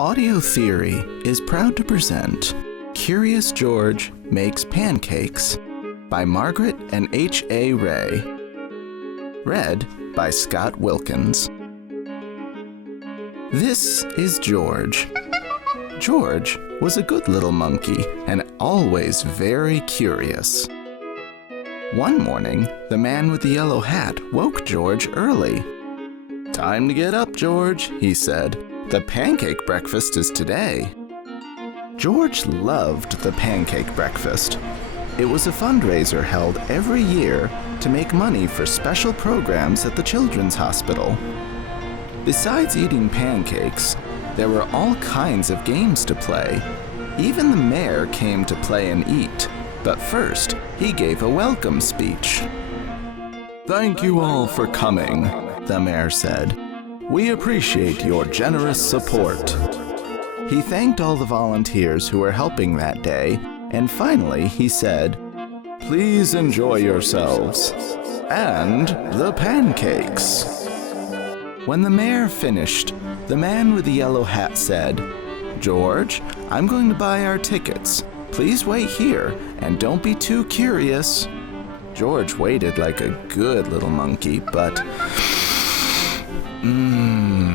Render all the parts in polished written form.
Audio Theory is proud to present Curious George Makes Pancakes by Margaret and H.A. Ray. Read by Scott Wilkins. This is George. George was a good little monkey and always very curious. One morning, the man with the yellow hat woke George early. "Time to get up, George," he said. "The pancake breakfast is today." George loved the pancake breakfast. It was a fundraiser held every year to make money for special programs at the Children's Hospital. Besides eating pancakes, there were all kinds of games to play. Even the mayor came to play and eat, but first he gave a welcome speech. "Thank you all for coming," the mayor said. "We appreciate your generous support." He thanked all the volunteers who were helping that day, and finally he said, "Please enjoy yourselves. And the pancakes." When the mayor finished, the man with the yellow hat said, "George, I'm going to buy our tickets. Please wait here and don't be too curious." George waited like a good little monkey, but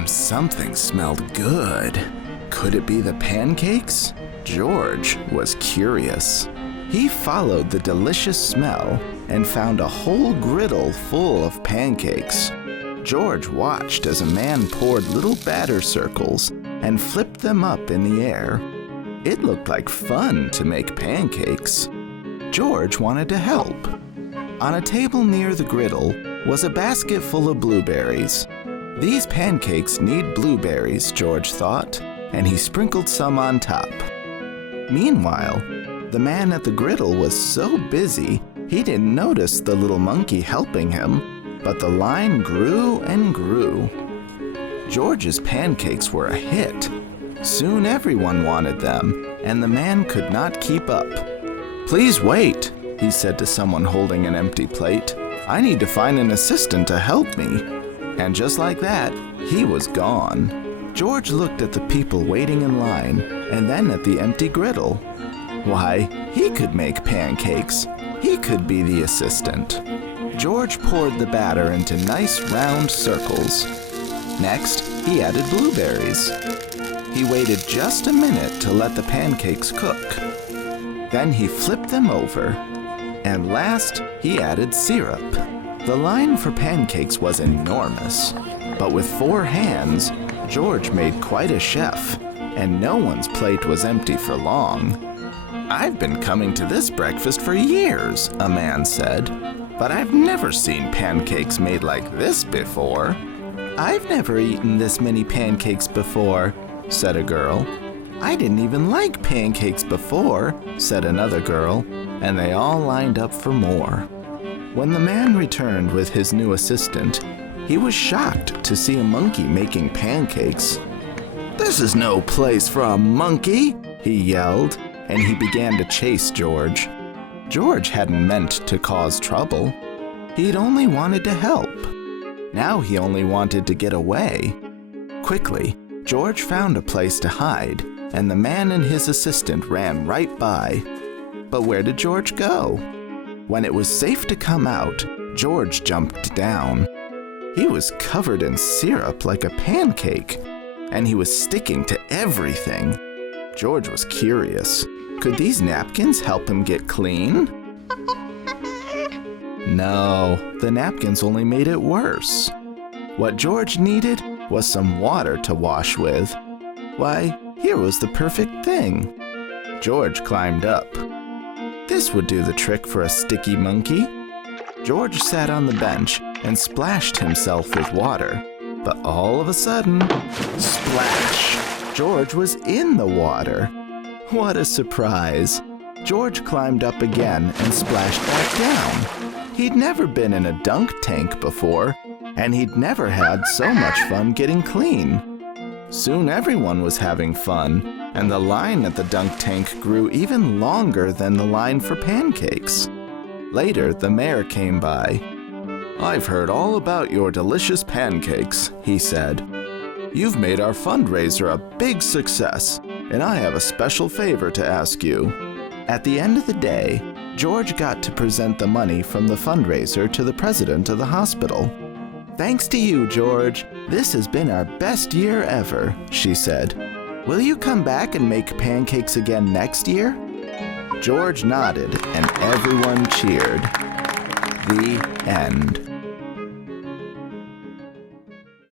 something smelled good. Could it be the pancakes? George was curious. He followed the delicious smell and found a whole griddle full of pancakes. George watched as a man poured little batter circles and flipped them up in the air. It looked like fun to make pancakes. George wanted to help. On a table near the griddle was a basket full of blueberries. These pancakes need blueberries, George thought, and he sprinkled some on top. Meanwhile, the man at the griddle was so busy he didn't notice the little monkey helping him, but the line grew and grew. George's pancakes were a hit. Soon everyone wanted them, and the man could not keep up. "Please wait," he said to someone holding an empty plate. "I need to find an assistant to help me." And just like that, he was gone. George looked at the people waiting in line, and then at the empty griddle. Why, he could make pancakes. He could be the assistant. George poured the batter into nice round circles. Next, he added blueberries. He waited just a minute to let the pancakes cook. Then he flipped them over. And last, he added syrup. The line for pancakes was enormous, but with 4 hands, George made quite a chef, and no one's plate was empty for long. "I've been coming to this breakfast for years," a man said, "but I've never seen pancakes made like this before." "I've never eaten this many pancakes before," said a girl. "I didn't even like pancakes before," said another girl, and they all lined up for more. When the man returned with his new assistant, he was shocked to see a monkey making pancakes. "This is no place for a monkey," he yelled, and he began to chase George. George hadn't meant to cause trouble. He'd only wanted to help. Now he only wanted to get away. Quickly, George found a place to hide, and the man and his assistant ran right by. But where did George go? When it was safe to come out, George jumped down. He was covered in syrup like a pancake, and he was sticking to everything. George was curious. Could these napkins help him get clean? No, the napkins only made it worse. What George needed was some water to wash with. Why, here was the perfect thing. George climbed up. This would do the trick for a sticky monkey. George sat on the bench and splashed himself with water. But all of a sudden, splash! George was in the water. What a surprise! George climbed up again and splashed back down. He'd never been in a dunk tank before, and he'd never had so much fun getting clean. Soon everyone was having fun, and the line at the dunk tank grew even longer than the line for pancakes. Later, the mayor came by. "I've heard all about your delicious pancakes," he said. You've made our fundraiser a big success, and I have a special favor to ask you. At the end of the day, George got to present the money from the fundraiser to the president of the hospital. Thanks to you, George. This has been our best year ever, she said. Will you come back and make pancakes again next year? George nodded, and everyone cheered. The end.